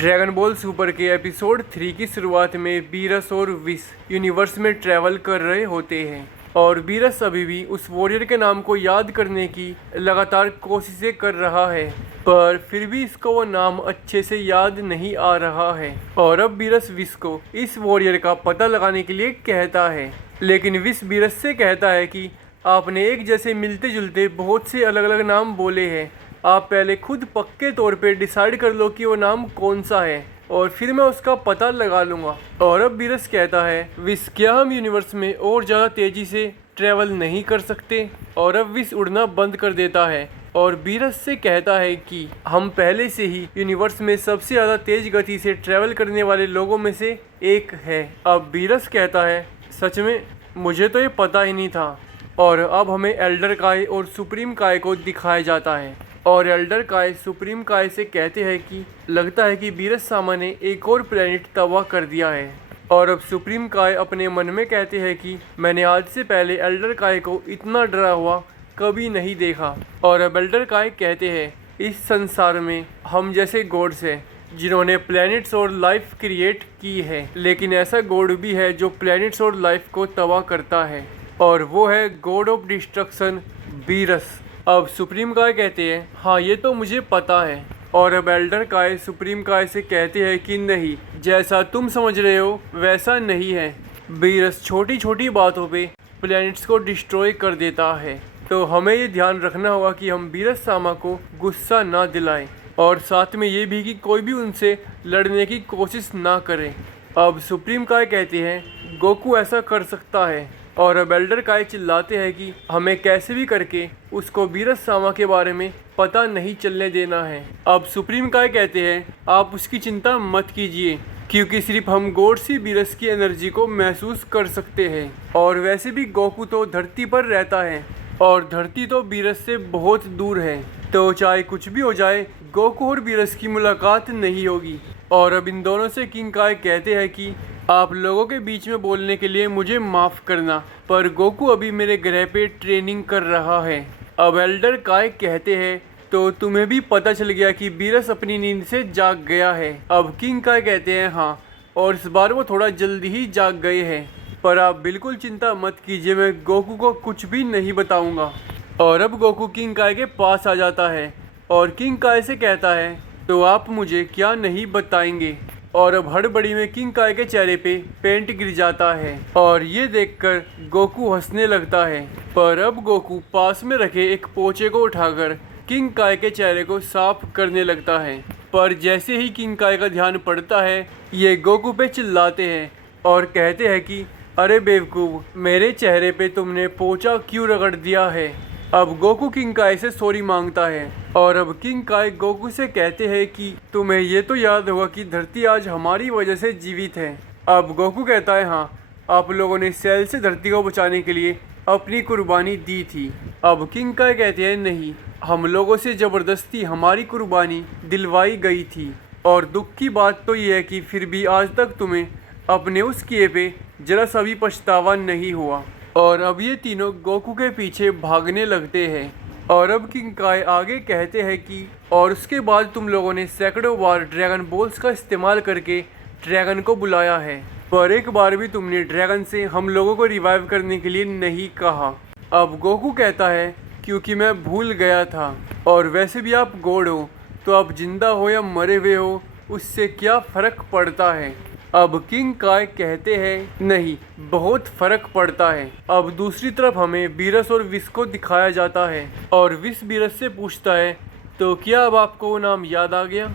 Dragon ball super के episode 3 की शुरुआत में बीरस और विस यूनिवर्स में ट्रैवल कर रहे होते हैं और बीरस अभी भी उस वॉरियर के नाम को याद करने की लगातार कोशिशें कर रहा है, पर फिर भी इसको वो नाम अच्छे से याद नहीं आ रहा है। और अब बीरस विस को इस वॉरियर का पता लगाने के लिए कहता है, लेकिन विस बीरस से कहता है कि आपने एक जैसे मिलते जुलते बहुत से अलग अलग नाम बोले हैं, आप पहले खुद पक्के तौर पे डिसाइड कर लो कि वो नाम कौन सा है और फिर मैं उसका पता लगा लूँगा। और अब बीरस कहता है, विस क्या हम यूनिवर्स में और ज़्यादा तेज़ी से ट्रैवल नहीं कर सकते? और अब विस उड़ना बंद कर देता है और बीरस से कहता है कि हम पहले से ही यूनिवर्स में सबसे ज़्यादा तेज़ गति से ट्रैवल करने वाले लोगों में से एक है। अब बीरस कहता है, सच में मुझे तो ये पता ही नहीं था। और अब हमें एल्डर काय और सुप्रीम काय को दिखाया जाता है और एल्डर काय सुप्रीम काय से कहते हैं कि लगता है कि बीरस सामा ने एक और प्लेनेट तबाह कर दिया है। और अब सुप्रीम काय अपने मन में कहते हैं कि मैंने आज से पहले एल्डर काय को इतना डरा हुआ कभी नहीं देखा। और अब एल्डर काय कहते हैं, इस संसार में हम जैसे गॉड्स हैं जिन्होंने प्लैनेट्स और लाइफ क्रिएट की है, लेकिन ऐसा गॉड भी है जो प्लैनेट्स और लाइफ को तबाह करता है और वो है गॉड ऑफ डिस्ट्रक्शन बीरस। अब सुप्रीम काय कहते हैं, हाँ ये तो मुझे पता है। और अब एल्डर काय सुप्रीम काय से कहते हैं कि नहीं, जैसा तुम समझ रहे हो वैसा नहीं है। बीरस छोटी छोटी बातों पे प्लैनेट्स को डिस्ट्रॉय कर देता है, तो हमें ये ध्यान रखना होगा कि हम बीरस सामा को गुस्सा ना दिलाएं और साथ में ये भी कि कोई भी उनसे लड़ने की कोशिश ना करे। अब सुप्रीम काय कहते हैं, गोकू ऐसा कर सकता है। और अब एल्डर काय चिल्लाते हैं कि हमें कैसे भी करके उसको बीरस सामा के बारे में पता नहीं चलने देना है। अब सुप्रीम काय कहते हैं, आप उसकी चिंता मत कीजिए क्योंकि सिर्फ हम गॉड्स ही बीरस की एनर्जी को महसूस कर सकते हैं और वैसे भी गोकू तो धरती पर रहता है और धरती तो बीरस से बहुत दूर है, तो चाहे कुछ भी हो जाए गोकू और बीरस की मुलाकात नहीं होगी। और अब इन दोनों से किंग काय कहते हैं कि आप लोगों के बीच में बोलने के लिए मुझे माफ़ करना, पर गोकू अभी मेरे ग्रह पे ट्रेनिंग कर रहा है। अब एल्डर काय कहते हैं, तो तुम्हें भी पता चल गया कि बीरस अपनी नींद से जाग गया है? अब किंग काय कहते हैं, हाँ, और इस बार वो थोड़ा जल्दी ही जाग गए हैं, पर आप बिल्कुल चिंता मत कीजिए, मैं गोकू को कुछ भी नहीं बताऊँगा। और अब गोकू किंग काय के पास आ जाता है और किंग काय से कहता है, तो आप मुझे क्या नहीं बताएंगे? और अब हड़बड़ी में किंग काय के चेहरे पे पेंट गिर जाता है और ये देखकर गोकू हंसने लगता है। पर अब गोकू पास में रखे एक पोचे को उठाकर किंग काय के चेहरे को साफ करने लगता है, पर जैसे ही किंग काय का ध्यान पड़ता है ये गोकू पे चिल्लाते हैं और कहते हैं कि अरे बेवकूफ़, मेरे चेहरे पे तुमने पोचा क्यों रगड़ दिया है? अब गोकू किंग काय से सॉरी मांगता है और अब किंग काय गोकू से कहते हैं कि तुम्हें ये तो याद होगा कि धरती आज हमारी वजह से जीवित है। अब गोकू कहता है, हाँ, आप लोगों ने सेल से धरती को बचाने के लिए अपनी कुर्बानी दी थी। अब किंग काय कहते हैं, नहीं, हम लोगों से ज़बरदस्ती हमारी कुर्बानी दिलवाई गई थी और दुख की बात तो ये है कि फिर भी आज तक तुम्हें अपने उस किए पे जरा सा भी पछतावा नहीं हुआ। और अब ये तीनों गोकू के पीछे भागने लगते हैं। और अब किंग काय आगे कहते हैं कि और उसके बाद तुम लोगों ने सैकड़ों बार ड्रैगन बॉल्स का इस्तेमाल करके ड्रैगन को बुलाया है, पर एक बार भी तुमने ड्रैगन से हम लोगों को रिवाइव करने के लिए नहीं कहा। अब गोकू कहता है, क्योंकि मैं भूल गया था, और वैसे भी आप गॉड हो, तो आप जिंदा हो या मरे हुए हो उससे क्या फ़र्क पड़ता है? अब किंग काय कहते हैं, नहीं, बहुत फ़र्क पड़ता है। अब दूसरी तरफ हमें बीरस और विस को दिखाया जाता है और विस बीरस से पूछता है, तो क्या अब आपको वो नाम याद आ गया?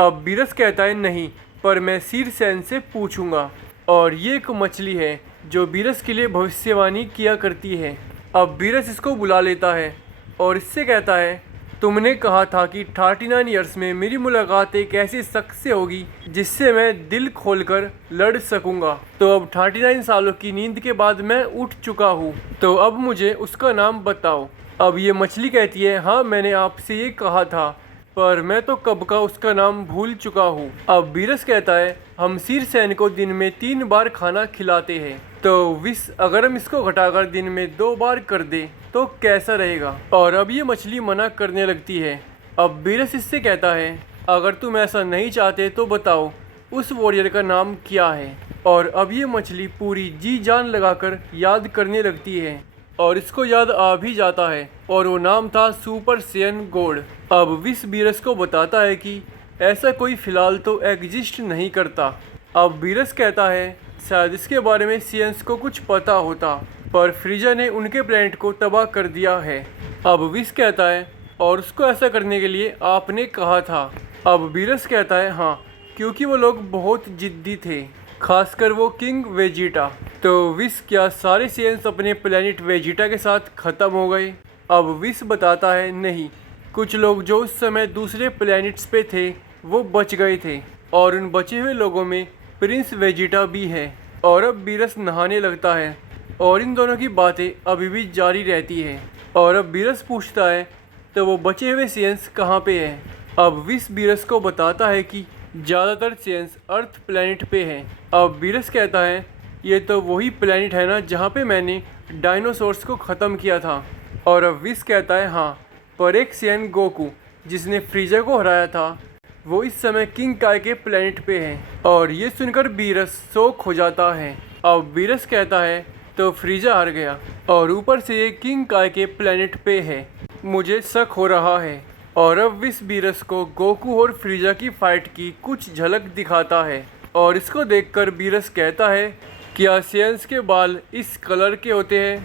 अब बीरस कहता है, नहीं, पर मैं शीरसेन से पूछूंगा। और ये एक मछली है जो बीरस के लिए भविष्यवाणी किया करती है। अब बीरस इसको बुला लेता है और इससे कहता है, तुमने कहा था कि 39 ईयर्स में मेरी मुलाकात एक ऐसी शख्स से होगी जिससे मैं दिल खोलकर लड़ सकूंगा। तो अब 39 सालों की नींद के बाद मैं उठ चुका हूँ, तो अब मुझे उसका नाम बताओ। अब ये मछली कहती है, हाँ, मैंने आपसे ये कहा था, पर मैं तो कब का उसका नाम भूल चुका हूँ। अब बीरस कहता है, हम शीरसेन को दिन में 3 बार खाना खिलाते हैं, तो विस अगर हम इसको घटाकर दिन में 2 बार कर दें तो कैसा रहेगा? और अब ये मछली मना करने लगती है। अब बीरस इससे कहता है, अगर तुम ऐसा नहीं चाहते तो बताओ उस वॉरियर का नाम क्या है। और अब ये मछली पूरी जी जान लगाकर याद करने लगती है और इसको याद आ भी जाता है और वो नाम था सुपर सैयन गॉड। अब विस बीरस को बताता है कि ऐसा कोई फिलहाल तो एग्जिस्ट नहीं करता। अब बीरस कहता है शायद इसके बारे में सियंस को कुछ पता होता, पर फ्रीजा ने उनके प्लेनेट को तबाह कर दिया है। अब विस कहता है और उसको ऐसा करने के लिए आपने कहा था। अब बीरस कहता है हाँ, क्योंकि वो लोग बहुत जिद्दी थे, खासकर वो किंग वेजिटा। तो विस क्या सारे सियंस अपने प्लेनेट वेजिटा के साथ ख़त्म हो गए? अब विस बताता है नहीं, कुछ लोग जो उस समय दूसरे प्लैनेट्स पे थे वो बच गए थे और उन बचे हुए लोगों में प्रिंस वेजिटा भी है। और अब बीरस नहाने लगता है और इन दोनों की बातें अभी भी जारी रहती है। और अब बीरस पूछता है तो वो बचे हुए सियंस कहाँ पे हैं? अब विस बीरस को बताता है कि ज़्यादातर सियंस अर्थ प्लैनेट पे हैं। अब बीरस कहता है ये तो वही प्लैनेट है ना जहाँ पे मैंने डायनासोर्स को ख़त्म किया था। और अब विस कहता है हाँ, पर एक सियन गोकू जिसने फ्रीजा को हराया था वो इस समय किंग काय के प्लेनेट पे है। और ये सुनकर बीरस शौक हो जाता है। अब बीरस कहता है तो फ्रीजा हार गया और ऊपर से ये किंग काय के प्लेनेट पे है, मुझे शक हो रहा है। और अब विस बीरस को गोकू और फ्रीजा की फाइट की कुछ झलक दिखाता है और इसको देखकर बीरस कहता है क्या सियंस के बाल इस कलर के होते हैं?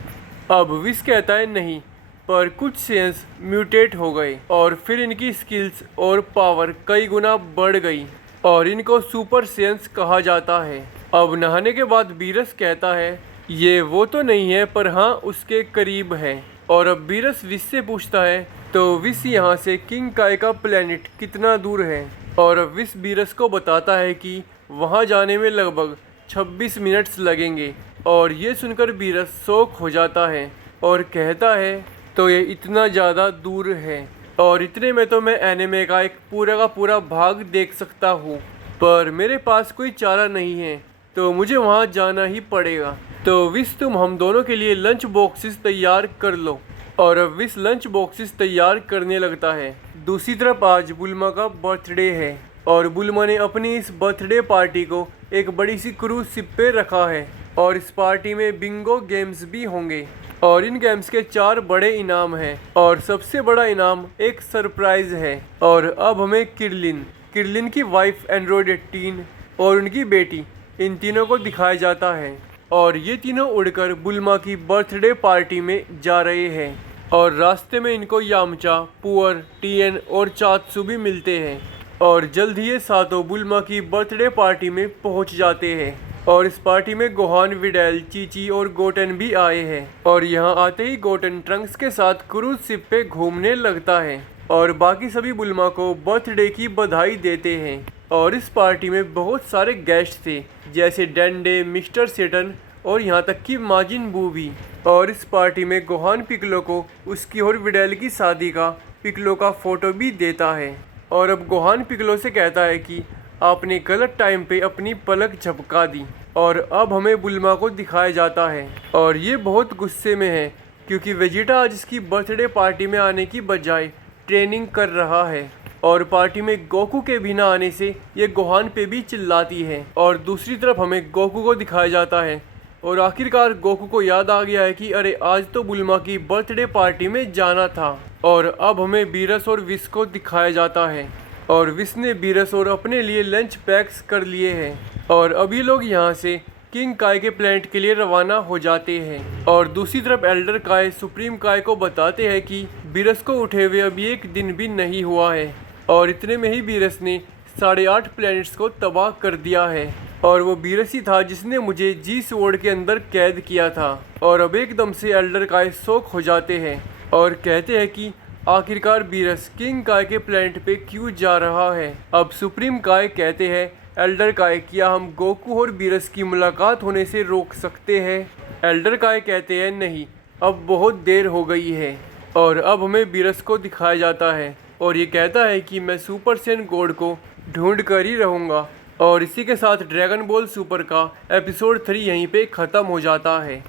अब विस कहता है नहीं, पर कुछ सियंस म्यूटेट हो गए और फिर इनकी स्किल्स और पावर कई गुना बढ़ गई और इनको सुपर सियंस कहा जाता है। अब नहाने के बाद बीरस कहता है ये वो तो नहीं है, पर हाँ उसके करीब है। और अब बीरस विस से पूछता है तो विस यहाँ से किंग काय का प्लेनेट कितना दूर है? और अब विस बीरस को बताता है कि वहाँ जाने में लगभग 26 मिनट्स लगेंगे। और ये सुनकर बीरस शौक हो जाता है और कहता है तो ये इतना ज़्यादा दूर है और इतने में तो मैं एनिमे का एक पूरा भाग देख सकता हूँ, पर मेरे पास कोई चारा नहीं है तो मुझे वहाँ जाना ही पड़ेगा। तो विस तुम हम दोनों के लिए लंच बॉक्सेस तैयार कर लो। और अब विस लंच बॉक्सेस तैयार करने लगता है। दूसरी तरफ आज बुल्मा का बर्थडे है और बुल्मा ने अपनी इस बर्थडे पार्टी को एक बड़ी सी क्रूज शिप पे रखा है और इस पार्टी में बिंगो गेम्स भी होंगे और इन गेम्स के 4 बड़े इनाम हैं और सबसे बड़ा इनाम एक सरप्राइज है। और अब हमें किरलिन की वाइफ एंड्रॉयड 18 और उनकी बेटी, इन तीनों को दिखाया जाता है और ये तीनों उड़कर बुल्मा की बर्थडे पार्टी में जा रहे हैं। और रास्ते में इनको यामचा, पुअर, टीएन और चात्सु भी मिलते हैं और जल्द ही ये सातों बुल्मा की बर्थडे पार्टी में पहुंच जाते हैं। और इस पार्टी में गोहान, विडेल, चीची और गोटन भी आए हैं। और यहाँ आते ही गोटन ट्रंक्स के साथ क्रूज शिप पे घूमने लगता है और बाकी सभी बुल्मा को बर्थडे की बधाई देते हैं। और इस पार्टी में बहुत सारे गेस्ट थे जैसे डेंडे, मिस्टर सेटन और यहाँ तक कि माजिन बू भी। और इस पार्टी में गोहान पिकलो को उसकी और विडेल की शादी का पिकलो का फोटो भी देता है। और अब गोहान पिकलो से कहता है कि आपने गलत टाइम पे अपनी पलक झपका दी। और अब हमें बुल्मा को दिखाया जाता है और ये बहुत गुस्से में है क्योंकि वेजिटा आज इसकी बर्थडे पार्टी में आने की बजाय ट्रेनिंग कर रहा है और पार्टी में गोकू के भी ना आने से ये गोहान पे भी चिल्लाती है। और दूसरी तरफ हमें गोकू को दिखाया जाता है और आखिरकार गोकू को याद आ गया है कि अरे आज तो बुल्मा की बर्थडे पार्टी में जाना था। और अब हमें बीरस और विस को दिखाया जाता है और विस ने बीरस और अपने लिए लंच पैक्स कर लिए हैं और अभी लोग यहाँ से किंग काय के प्लेनेट के लिए रवाना हो जाते हैं। और दूसरी तरफ एल्डर काय सुप्रीम काय को बताते हैं कि बीरस को उठे हुए अभी एक दिन भी नहीं हुआ है और इतने में ही बीरस ने 8.5 प्लैनेट्स को तबाह कर दिया है और वो बीरस ही था जिसने मुझे जी स्वॉर्ड के अंदर कैद किया था। और अब एकदम से एल्डर काय शौक हो जाते हैं और कहते हैं कि आखिरकार बीरस किंग काय के प्लेनेट पे क्यों जा रहा है। अब सुप्रीम काय कहते हैं एल्डर काय क्या हम गोकू और बीरस की मुलाकात होने से रोक सकते हैं? एल्डर काय कहते हैं नहीं, अब बहुत देर हो गई है। और अब हमें बीरस को दिखाया जाता है और ये कहता है कि मैं सुपर सैयन गॉड को ढूंढ कर ही रहूँगा। और इसी के साथ ड्रैगन बॉल सुपर का एपिसोड 3 यहीं पे ख़त्म हो जाता है।